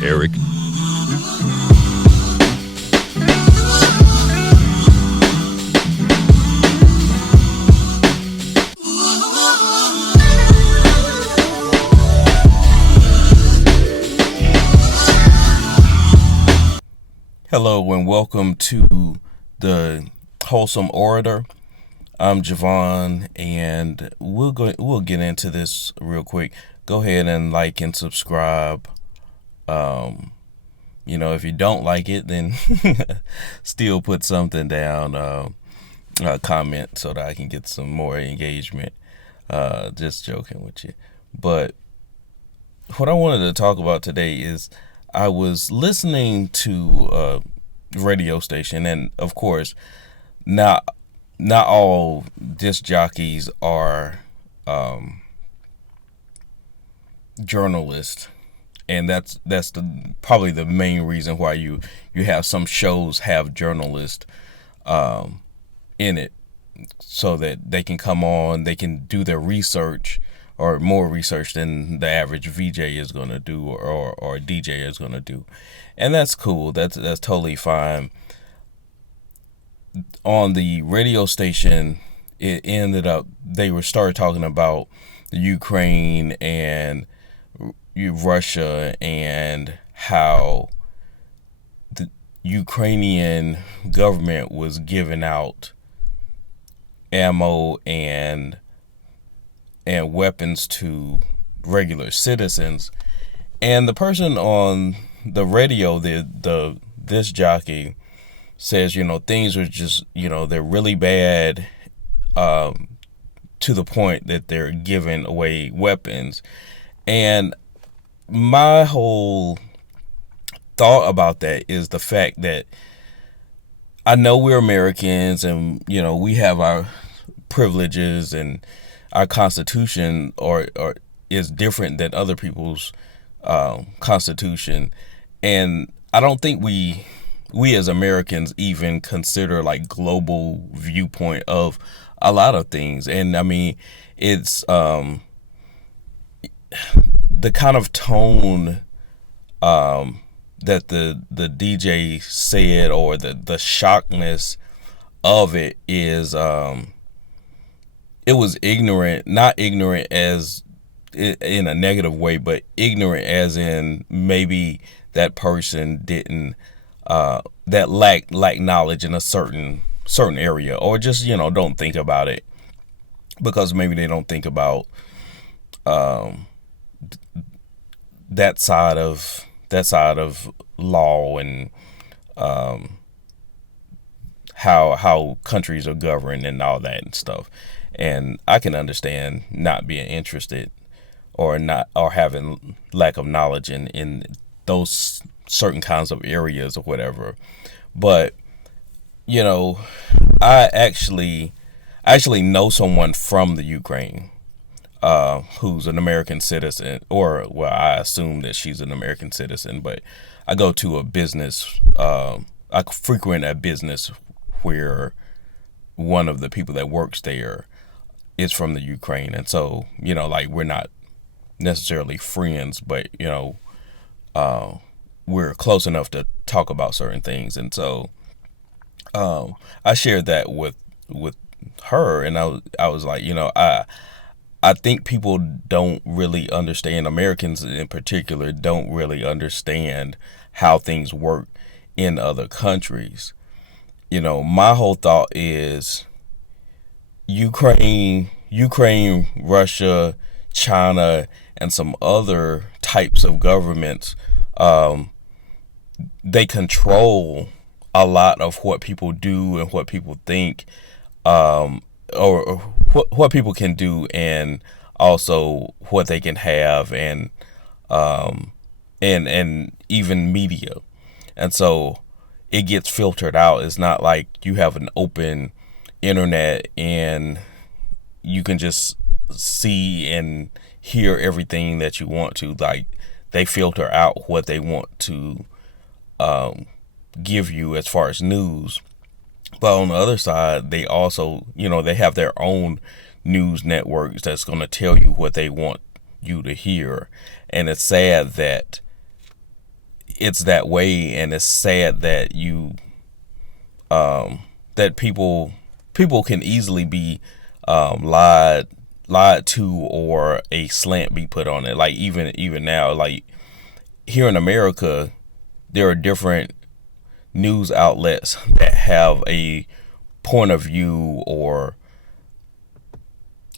Eric. Hello and welcome to the Wholesome Orator. I'm Javon, and we'll get into this real quick. Go ahead and like and subscribe. If you don't like it, then still put something down, comment so that I can get some more engagement. Just joking with you. But what I wanted to talk about today is I was listening to a radio station, and of course, not all disc jockeys are journalists, and that's probably the main reason why you have some shows have journalists in it, so that they can come on, they can do their research, or more research than the average VJ is going to do, or DJ is going to do. And that's cool. That's totally fine. On the radio station, it ended up, they started talking about the Ukraine and Russia, and how the Ukrainian government was giving out ammo and weapons to regular citizens. And the person on the radio, the disc jockey, says, things are just, they're really bad, to the point that they're giving away weapons. And my whole thought about that is the fact that I know we're Americans, and we have our privileges, and our Constitution or is different than other people's Constitution, and I don't think we as Americans even consider like global viewpoint of a lot of things. And I mean, it's the kind of tone that the DJ said, or the shockness of it is it was ignorant, not ignorant as in a negative way, but ignorant as in maybe that person didn't that lack knowledge in a certain area, or just don't think about it, because maybe they don't think about that side of law, and how countries are governed and all that and stuff. And I can understand not being interested, or having lack of knowledge in those certain kinds of areas or whatever. But I actually know someone from the Ukraine who's an American citizen, or well, I assume that she's an American citizen. But I go to a business, I frequent a business where one of the people that works there is from the Ukraine. And so, like, we're not necessarily friends, but, we're close enough to talk about certain things. And so I shared that with her, and I was like, I think people don't really understand, Americans in particular, don't really understand how things work in other countries. My whole thought is Ukraine, Russia, China, and some other types of governments, they control a lot of what people do and what people think, or what people can do, and also what they can have, and even media. And so it gets filtered out. It's not like you have an open internet and you can just see and hear everything that you want to. Like, they filter out what they want to give you as far as news. But on the other side, they also, they have their own news networks that's going to tell you what they want you to hear. And it's sad that it's that way, and it's sad that that people can easily be lied to, or a slant be put on it. Like even now, like here in America, there are different news outlets that have a point of view or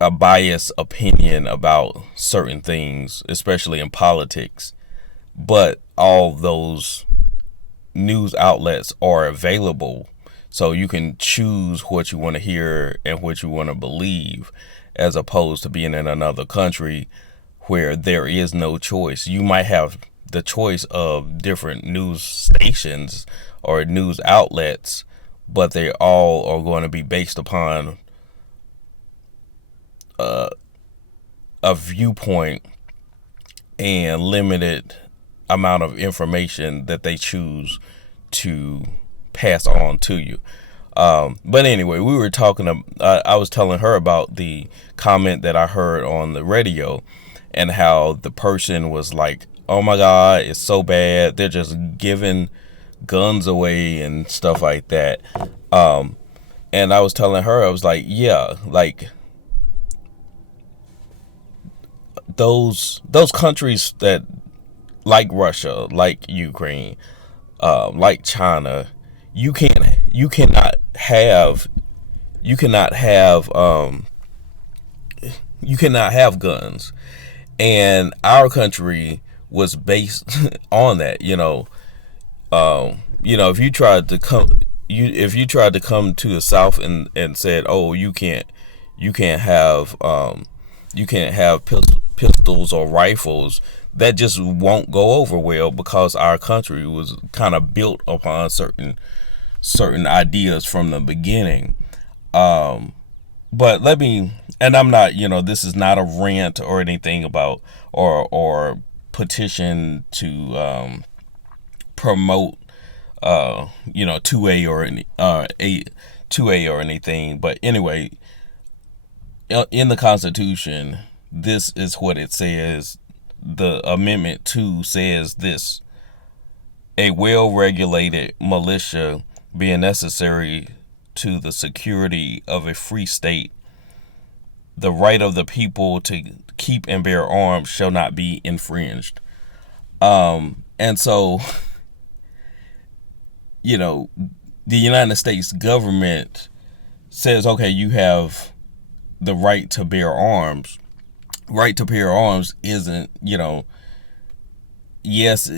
a biased opinion about certain things, especially in politics. But all those news outlets are available, so you can choose what you want to hear and what you want to believe, as opposed to being in another country where there is no choice. You might have the choice of different news stations or news outlets, but they all are going to be based upon a viewpoint and limited amount of information that they choose to pass on to you. But anyway, we were talking. I was telling her about the comment that I heard on the radio, and how the person was like, "Oh my God, it's so bad. They're just giving guns away and stuff like that." And I was telling her, I was like, "Yeah, like those countries that, like Russia, like Ukraine, like China, you cannot have guns." And our country was based on that. If you tried to come to the South and said, "Oh, you can't have pistols or rifles," that just won't go over well, because our country was kind of built upon certain ideas from the beginning. But and I'm not, this is not a rant or anything about, or petition to promote 2A or any 2A or anything. But anyway, in the Constitution, this is what it says. The Amendment 2 says this: a well-regulated militia being necessary to the security of a free state, the right of the people to keep and bear arms shall not be infringed. And so, the United States government says, okay, you have the right to bear arms. Right to bear arms isn't, yes,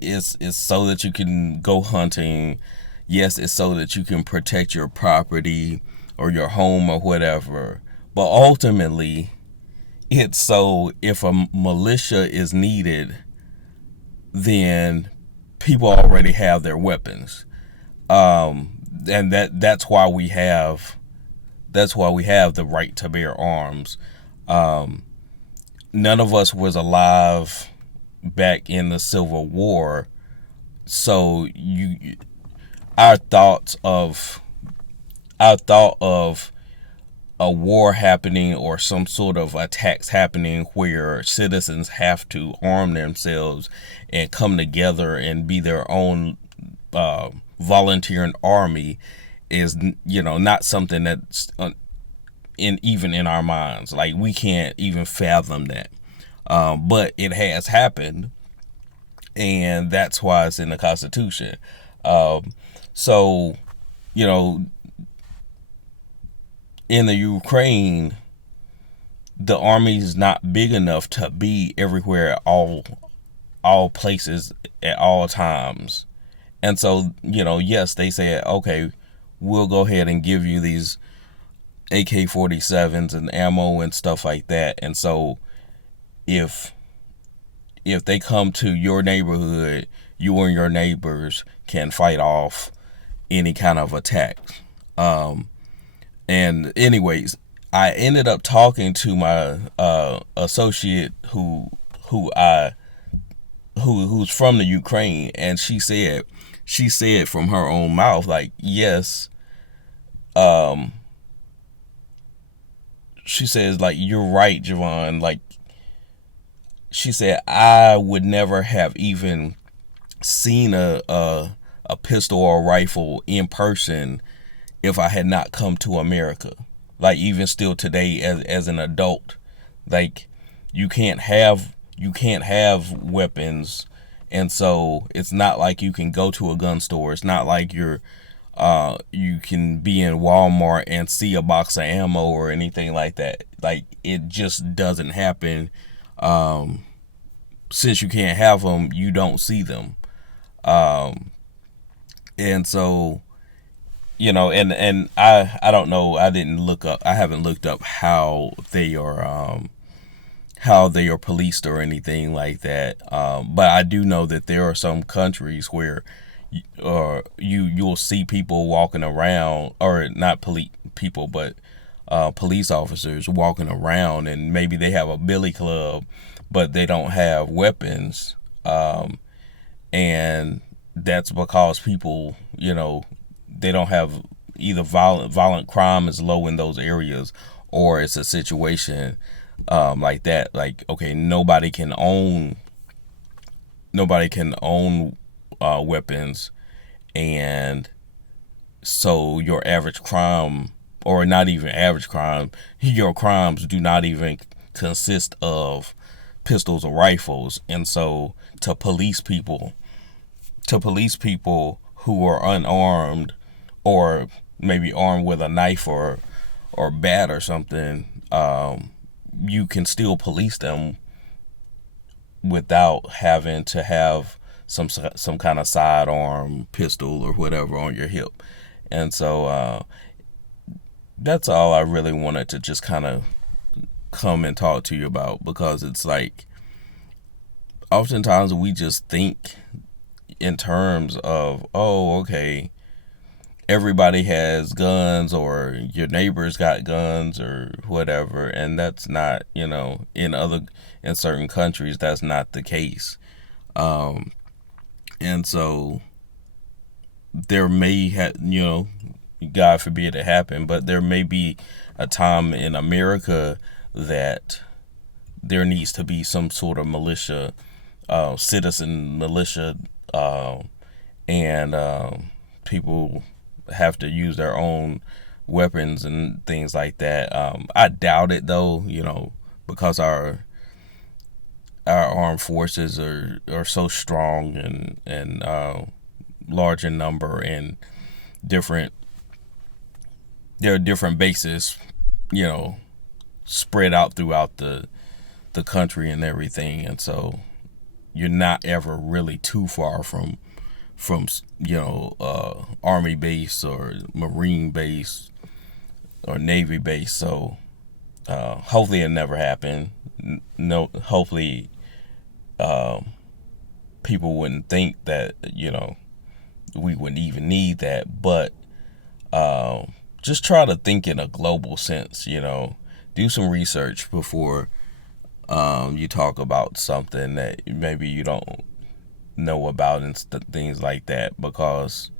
it's so that you can go hunting. Yes, it's so that you can protect your property or your home or whatever. But ultimately, it's so if a militia is needed, then people already have their weapons. And that's why we have the right to bear arms. None of us was alive back in the Civil War, so our thought of a war happening or some sort of attacks happening where citizens have to arm themselves and come together and be their own volunteering army is, not something that's even in our minds. Like, we can't even fathom that. But it has happened, and that's why it's in the Constitution. So, in the Ukraine, the army is not big enough to be everywhere, all places at all times. And so, yes, they said, okay, we'll go ahead and give you these AK-47s and ammo and stuff like that. And so if they come to your neighborhood, you and your neighbors can fight off any kind of attack. And anyways, I ended up talking to my associate who's from the Ukraine, and she said from her own mouth, like, yes, she says, like, you're right, Javon. Like, she said, I would never have even seen a pistol or a rifle in person if I had not come to America. Like even still today, as an adult, like you can't have weapons, and so it's not like you can go to a gun store. It's not like you can be in Walmart and see a box of ammo or anything like that. Like it just doesn't happen. Um, since you can't have them, you don't see them. Um, and so and I don't know. I didn't look up. I haven't looked up how they are policed or anything like that. But I do know that there are some countries where you'll see people walking around, or not police people, but police officers walking around, and maybe they have a billy club, but they don't have weapons, and that's because people, they don't have either violent crime is low in those areas, or it's a situation like that. Like okay, nobody can own weapons, and so your average crime, or not even average crime, your crimes do not even consist of pistols or rifles. And so to police people who are unarmed, or maybe armed with a knife or bat or something, you can still police them without having to have some kind of sidearm pistol or whatever on your hip. And so that's all I really wanted to just kind of come and talk to you about, because it's like oftentimes we just think in terms of, oh, okay, everybody has guns, or your neighbor's got guns or whatever, and that's not, in certain countries that's not the case. um and so there may have, God forbid it happen, but there may be a time in America that there needs to be some sort of militia, citizen militia, uh, and people have to use their own weapons and things like that. I doubt it though, because our armed forces are so strong and large in number, and different there are different bases, you know, spread out throughout the country and everything, and so you're not ever really too far from army base or marine base or navy base. So hopefully it never happened. No, hopefully uh, people wouldn't think that we wouldn't even need that, but uh, just try to think in a global sense. Do some research before you talk about something that maybe you don't know about and things like that, because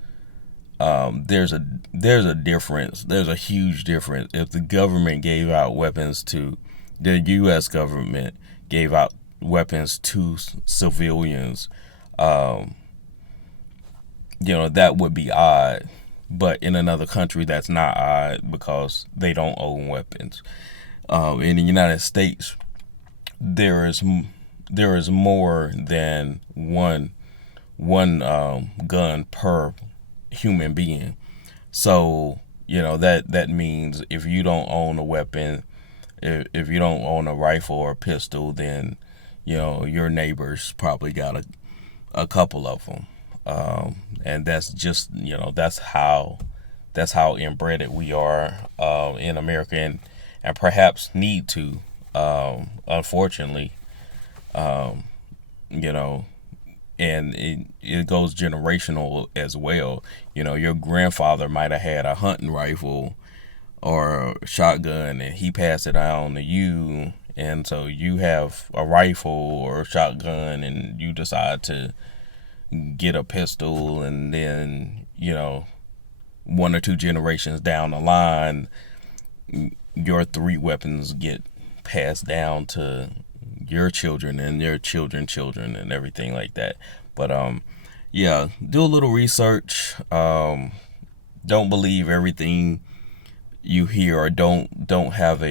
there's a difference. There's a huge difference. If the government gave out weapons to the U.S. government gave out weapons to civilians, um, that would be odd. But in another country, that's not odd because they don't own weapons. In the United States, there is more than one gun per human being. So that means if you don't own a weapon, if you don't own a rifle or a pistol, then your neighbors probably got a couple of them, and that's just that's how inbred we are in America, and perhaps need to, unfortunately, um, you know and it goes generational as well. Your grandfather might have had a hunting rifle or a shotgun, and he passed it on to you, and so you have a rifle or a shotgun, and you decide to get a pistol, and then one or two generations down the line, your three weapons get passed down to your children and their children and everything like that. But yeah, do a little research. Don't believe everything you hear, or don't have a